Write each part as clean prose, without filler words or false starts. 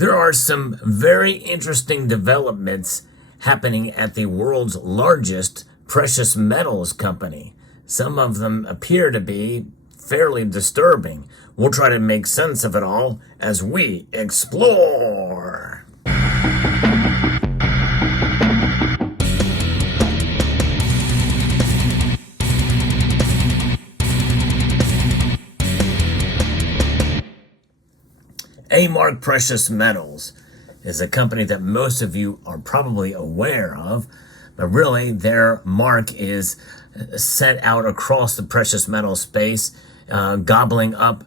There are some very interesting developments happening at the world's largest precious metals company. Some of them appear to be fairly disturbing. We'll try to make sense of it all as we explore. A-Mark Precious Metals is a company that most of you are probably aware of, but really their mark is set out across the precious metal space, gobbling up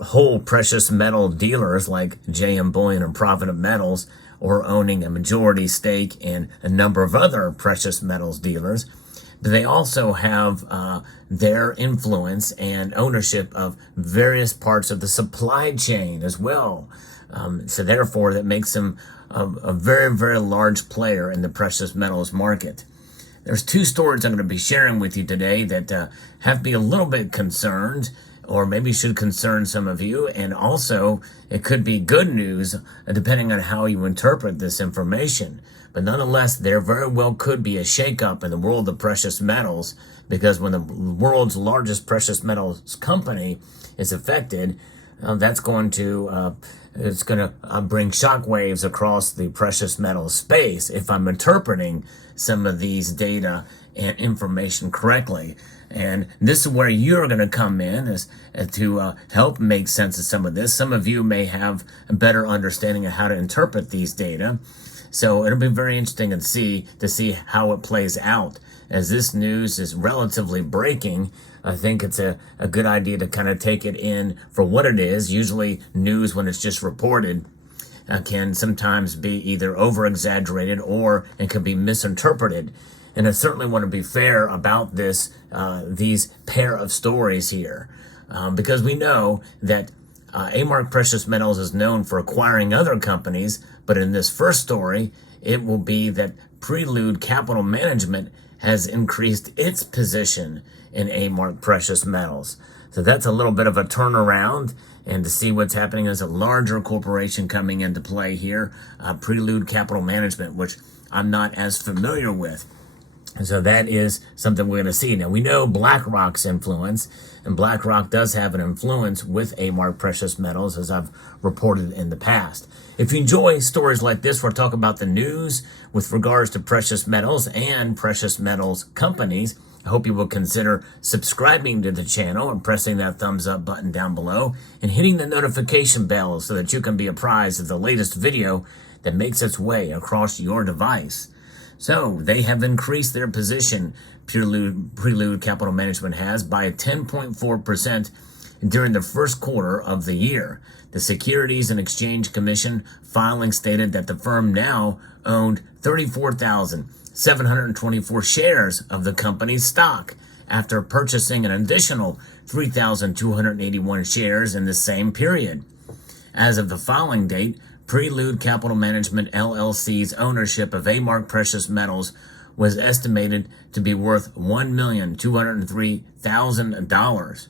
whole precious metal dealers like JM Bullion and Profit Metals, or owning a majority stake in a number of other precious metals dealers. But they also have their influence and ownership of various parts of the supply chain as well. So therefore, that makes them a very, very large player in the precious metals market. There's two stories I'm going to be sharing with you today that have me a little bit concerned, or maybe should concern some of you. And also, it could be good news depending on how you interpret this information. But nonetheless, there very well could be a shakeup in the world of precious metals, because when the world's largest precious metals company is affected, that's going to bring shockwaves across the precious metals space, if I'm interpreting some of these data and information correctly. And this is where you're going to come in as to help make sense of some of this. Some of you may have a better understanding of how to interpret these data. So it'll be very interesting to see how it plays out. As this news is relatively breaking, I think it's a good idea to kind of take it in for what it is. Usually news, when it's just reported, can sometimes be either over-exaggerated or it can be misinterpreted. And I certainly want to be fair about these pair of stories here, because we know that A-Mark Precious Metals is known for acquiring other companies, but in this first story, it will be that Prelude Capital Management has increased its position in A-Mark Precious Metals. So that's a little bit of a turnaround, and to see what's happening as a larger corporation coming into play here, Prelude Capital Management, which I'm not as familiar with. So that is something we're going to see. Now, we know BlackRock's influence, and BlackRock does have an influence with A-Mark Precious Metals, as I've reported in the past. If you enjoy stories like this, where I talk about the news with regards to precious metals and precious metals companies, I hope you will consider subscribing to the channel and pressing that thumbs up button down below and hitting the notification bell so that you can be apprised of the latest video that makes its way across your device. So they have increased their position, Prelude Capital Management has, by 10.4% during the first quarter of the year. The Securities and Exchange Commission filing stated that the firm now owned 34,724 shares of the company's stock, after purchasing an additional 3,281 shares in the same period. As of the filing date, Prelude Capital Management LLC's ownership of A-Mark Precious Metals was estimated to be worth $1,203,000.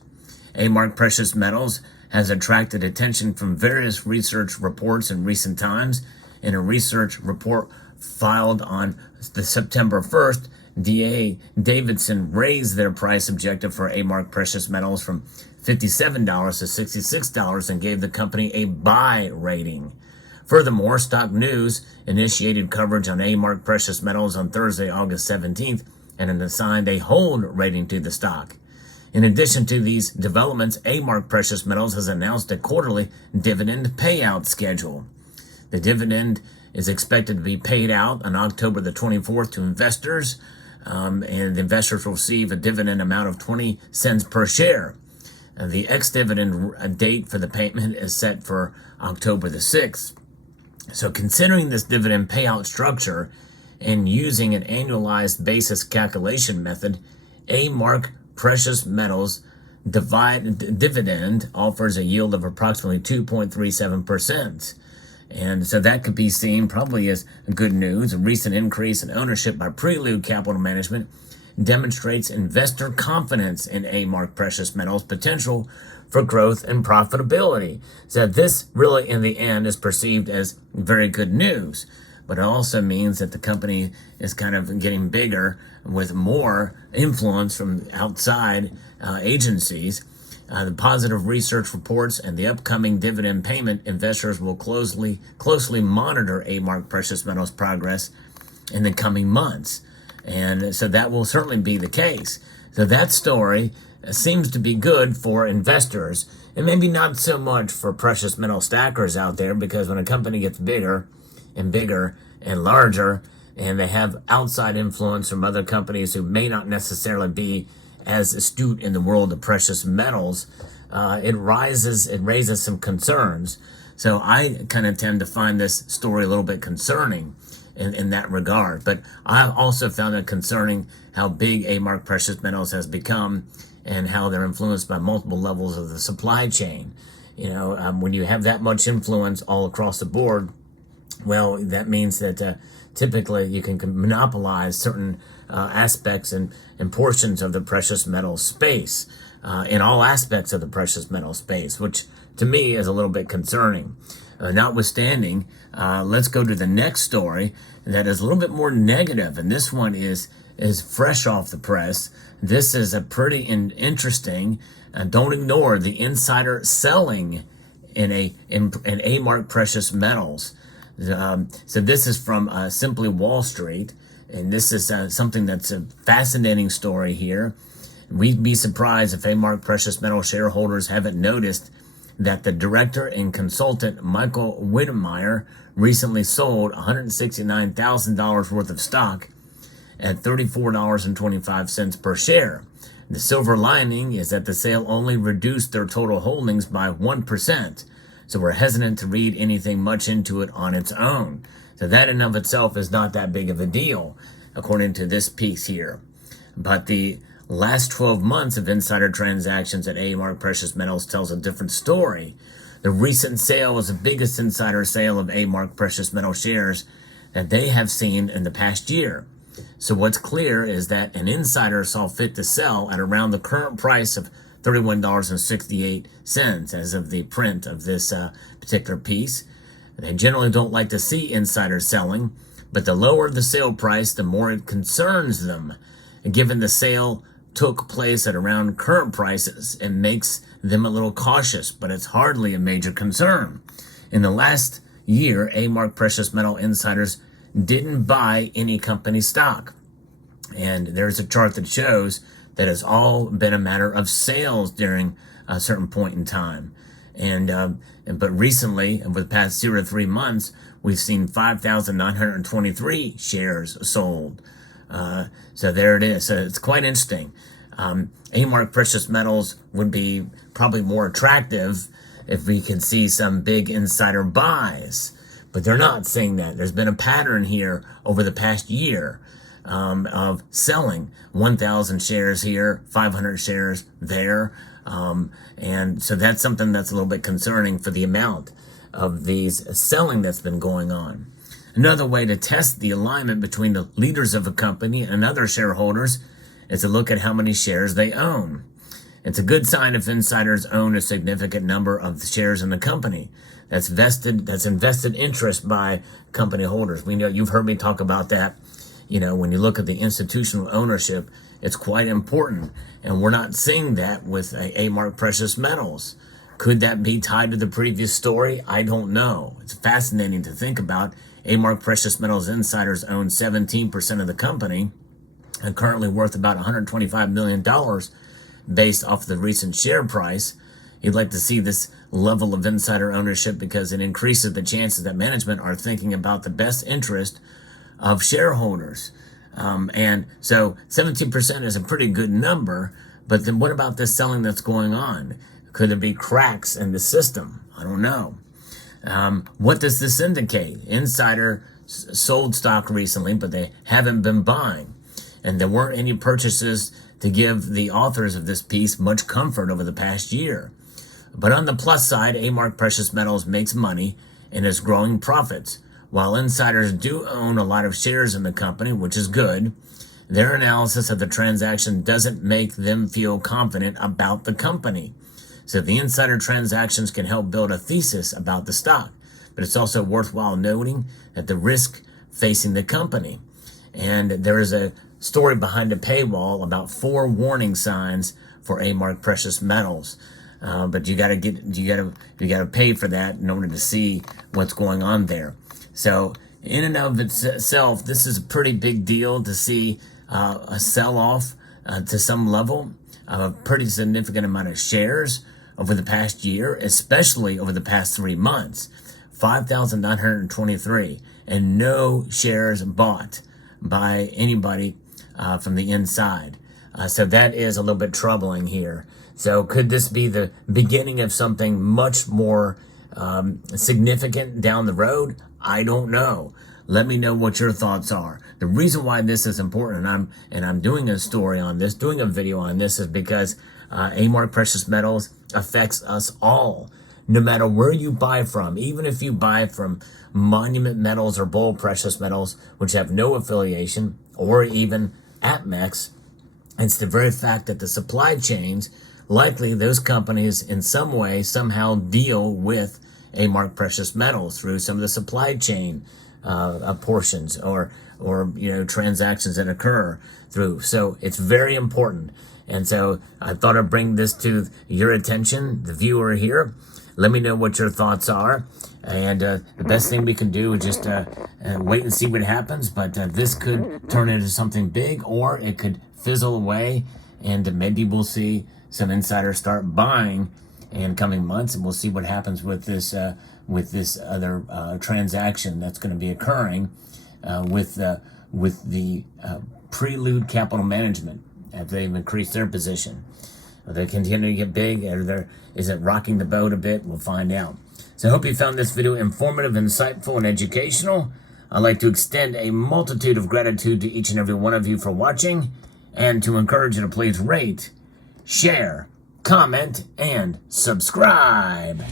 A-Mark Precious Metals has attracted attention from various research reports in recent times. In a research report filed on the September 1st, D.A. Davidson raised their price objective for A-Mark Precious Metals from $57 to $66 and gave the company a buy rating. Furthermore, Stock News initiated coverage on A-Mark Precious Metals on Thursday, August 17th, and assigned a hold rating to the stock. In addition to these developments, A-Mark Precious Metals has announced a quarterly dividend payout schedule. The dividend is expected to be paid out on October the 24th to investors, and the investors will receive a dividend amount of 20 cents per share. The ex-dividend date for the payment is set for October the 6th. So considering this dividend payout structure and using an annualized basis calculation method, A-Mark Precious Metals dividend offers a yield of approximately 2.37%. And so that could be seen probably as good news. A recent increase in ownership by Prelude Capital Management demonstrates investor confidence in A-Mark Precious Metals' potential for growth and profitability. So this really, in the end, is perceived as very good news. But it also means that the company is kind of getting bigger with more influence from outside agencies. The positive research reports and the upcoming dividend payment, investors will closely monitor A-Mark Precious Metals' progress in the coming months. And so that will certainly be the case. So that story seems to be good for investors, and maybe not so much for precious metal stackers out there, because when a company gets bigger and bigger and larger, and they have outside influence from other companies who may not necessarily be as astute in the world of precious metals, it raises some concerns. So I kind of tend to find this story a little bit concerning in that regard. But I've also found it concerning how big A-Mark Precious Metals has become and how they're influenced by multiple levels of the supply chain. When you have that much influence all across the board, well, that means that typically you can monopolize certain aspects and portions of the precious metal space, in all aspects of the precious metal space, which to me is a little bit concerning. Notwithstanding, let's go to the next story that is a little bit more negative, and this one is fresh off the press. This is a pretty interesting. Don't ignore the insider selling in A-Mark Precious Metals. So this is from Simply Wall Street, and this is something that's a fascinating story here. We'd be surprised if A-Mark Precious Metal shareholders haven't noticed that the director and consultant Michael Whittemire recently sold $169,000 worth of stock at $34.25 per share. The silver lining is that the sale only reduced their total holdings by 1%. So we're hesitant to read anything much into it on its own. So that in of itself is not that big of a deal, according to this piece here. But the last 12 months of insider transactions at A-Mark Precious Metals tells a different story. The recent sale was the biggest insider sale of A-Mark Precious Metal shares that they have seen in the past year. So what's clear is that an insider saw fit to sell at around the current price of $31.68 as of the print of this particular piece. They generally don't like to see insider selling, but the lower the sale price, the more it concerns them. And given the sale took place at around current prices, it makes them a little cautious, but it's hardly a major concern. In the last year, A-Mark Precious Metal insiders didn't buy any company stock. And there's a chart that shows that it's all been a matter of sales during a certain point in time. But recently, over the past 0 to 3 months, we've seen 5,923 shares sold. So there it is. So it's quite interesting. A-Mark Precious Metals would be probably more attractive if we could see some big insider buys. But they're not seeing that. There's been a pattern here over the past year of selling 1,000 shares here, 500 shares there. And so that's something that's a little bit concerning for the amount of these selling that's been going on. Another way to test the alignment between the leaders of a company and other shareholders is to look at how many shares they own. It's a good sign if insiders own a significant number of the shares in the company. That's invested interest by company holders. We know, you've heard me talk about that. When you look at the institutional ownership, it's quite important. And we're not seeing that with A-Mark Precious Metals. Could that be tied to the previous story? I don't know. It's fascinating to think about. A-Mark Precious Metals insiders own 17% of the company and currently worth about $125 million based off the recent share price. You'd like to see this level of insider ownership because it increases the chances that management are thinking about the best interest of shareholders. And so 17% is a pretty good number, but then what about this selling that's going on? Could there be cracks in the system? I don't know. What does this indicate? Insider sold stock recently, but they haven't been buying. And there weren't any purchases to give the authors of this piece much comfort over the past year. But on the plus side, A-Mark Precious Metals makes money and is growing profits. While insiders do own a lot of shares in the company, which is good, their analysis of the transaction doesn't make them feel confident about the company. So the insider transactions can help build a thesis about the stock, but it's also worthwhile noting that the risk facing the company. And there is a story behind a paywall about 4 warning signs for A-Mark Precious Metals. But you gotta pay for that in order to see what's going on there. So in and of itself, this is a pretty big deal to see a sell-off to some level of a pretty significant amount of shares over the past year, especially over the past 3 months. 5,923, and no shares bought by anybody from the inside. So that is a little bit troubling here. So could this be the beginning of something much more significant down the road? I don't know. Let me know what your thoughts are. The reason why this is important, and I'm doing a story on this, doing a video on this, is because A-Mark Precious Metals affects us all. No matter where you buy from, even if you buy from Monument Metals or Bull Precious Metals, which have no affiliation, or even APMEX, it's the very fact that the supply chains, likely those companies in some way, somehow deal with A-Mark Precious Metals through some of the supply chain portions or transactions that occur through. So it's very important. And so I thought I'd bring this to your attention, the viewer here. Let me know what your thoughts are. And the best thing we can do is just wait and see what happens. But this could turn into something big, or it could fizzle away. And maybe we'll see some insiders start buying in coming months. And we'll see what happens with this other transaction that's going to be occurring with the Prelude Capital Management, as they've increased their position. Are they continue to get big? Is it rocking the boat a bit? We'll find out. So I hope you found this video informative, insightful, and educational. I'd like to extend a multitude of gratitude to each and every one of you for watching, and to encourage you to please rate, share, comment, and subscribe.